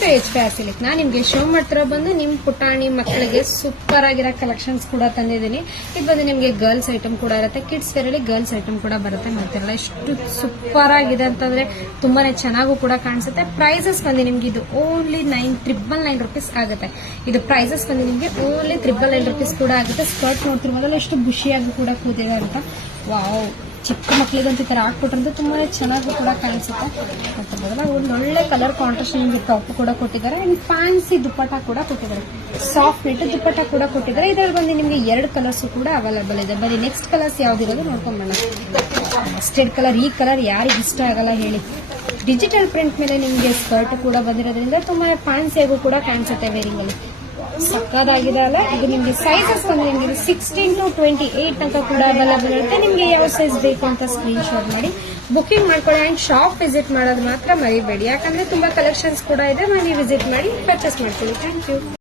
To HP silk. ನಾನು ನಿಮ್ಗೆ show ಮಾಡ್ತಿರೋ ಬಂದು ನಿಮ್ ಪುಟಾಣಿ ಮಕ್ಕಳಿಗೆ ಸೂಪರ್ ಆಗಿರೋ ಕಲೆಕ್ಷನ್ಸ್ ಕೂಡ ತಂದಿದ್ದೀನಿ. ಇದು ಬಂದು ನಿಮ್ಗೆ ಗರ್ಲ್ಸ್ ಐಟಮ್ ಕೂಡ ಇರುತ್ತೆ, ಕಿಡ್ಸ್ ವೇರ್ ಅಲ್ಲಿ ಗರ್ಲ್ಸ್ ಐಟಮ್ ಕೂಡ ಬರುತ್ತೆ. ನೋಡ್ತಿರಲ್ಲ ಎಷ್ಟು ಸೂಪರ್ ಆಗಿದೆ ಅಂತಂದ್ರೆ ತುಂಬಾನೇ ಚೆನ್ನಾಗೂ ಕೂಡ ಕಾಣಿಸುತ್ತೆ. ಪ್ರೈಸಸ್ ಬಂದು ನಿಮ್ಗೆ ಇದು ಓನ್ಲಿ 999 rupees ಆಗುತ್ತೆ. ಇದು ಪ್ರೈಸಸ್ ಬಂದು ನಿಮ್ಗೆ ಓನ್ಲಿ 999 rupees ಕೂಡ ಆಗುತ್ತೆ. ಸ್ಕರ್ಟ್ ನೋಡ್ತಿರ್ಬೋದಲ್ಲ ಎಷ್ಟು ಖುಷಿಯಾಗಿ ಕೂಡ ಕೂತಿದೆ ಅಂತ. ವಾವ್, ಚಿಕ್ಕ ಮಕ್ಕಳಿಗಂತೂ ಈ ತರ ಹಾಕ್ಬಿಟ್ರಂತೂ ತುಂಬಾನೇ ಚೆನ್ನಾಗಿ ಕೂಡ ಕಾಣಿಸುತ್ತೆ. ಗೊತ್ತಾಗಲ್ಲ, ಒಂದು ಒಳ್ಳೆ ಕಲರ್ ಕಾಂಟ್ರಾಸ್ಟ್ ನಿಮ್ಗೆ ಟಾಪ್ ಕೂಡ ಕೊಟ್ಟಿದ್ದಾರೆ ಅಂಡ್ ಫ್ಯಾನ್ಸಿ ದುಪ್ಪಟ್ಟ ಕೂಡ ಕೊಟ್ಟಿದ್ದಾರೆ. ಸಾಫ್ಟ್ ನೆಟ್ ದುಪ್ಪಟ್ಟ ಕೂಡ ಕೊಟ್ಟಿದ್ದಾರೆ. ಇದರಲ್ಲಿ ಬಂದು ನಿಮ್ಗೆ 2 ಕಲರ್ಸ್ ಕೂಡ ಅವೈಲೇಬಲ್ ಇದೆ. ಬರೀ ನೆಕ್ಸ್ಟ್ ಕಲರ್ಸ್ ಯಾವ್ದಿರೋದು ನೋಡ್ಕೊಂಡ್ ಮಸ್ಟರ್ಡ್ ಕಲರ್. ಈ ಕಲರ್ ಯಾರಿಗೆ ಇಷ್ಟ ಆಗಲ್ಲ ಹೇಳಿ. ಡಿಜಿಟಲ್ ಪ್ರಿಂಟ್ ಮೇಲೆ ನಿಮ್ಗೆ ಸ್ಕರ್ಟ್ ಕೂಡ ಬಂದಿರೋದ್ರಿಂದ ತುಂಬಾನೇ ಫ್ಯಾನ್ಸಿಯಾಗೂ ಕೂಡ ಕಾಣಿಸುತ್ತೆ ವೇರಿಂಗ್ ಅಲ್ಲಿ. ಸಕ್ಕದಾಗಿದೆ ಅಲ್ಲ. ಇದು ನಿಮ್ಗೆ ಸೈಜಸ್ ಬಂದು ನಿಮ್ಗೆ 16 to 28 ತನಕ ಕೂಡ ಅವೈಲೇಬಲ್ ಇರುತ್ತೆ. ನಿಮ್ಗೆ ಯಾವ ಸೈಜ್ ಬೇಕು ಅಂತ ಸ್ಕ್ರೀನ್ ಶಾಟ್ ಮಾಡಿ ಬುಕಿಂಗ್ ಮಾಡ್ಕೊಳ್ಳಿ. ಅಂಡ್ ಶಾಪ್ ವಿಸಿಟ್ ಮಾಡೋದು ಮಾತ್ರ ಮರಿಬೇಡಿ, ಯಾಕಂದ್ರೆ ತುಂಬಾ ಕಲೆಕ್ಷನ್ಸ್ ಕೂಡ ಇದೆ. ಮನೆ ವಿಸಿಟ್ ಮಾಡಿ ಪರ್ಚೇಸ್ ಮಾಡ್ಕೊಳ್ಳಿ. Thank you.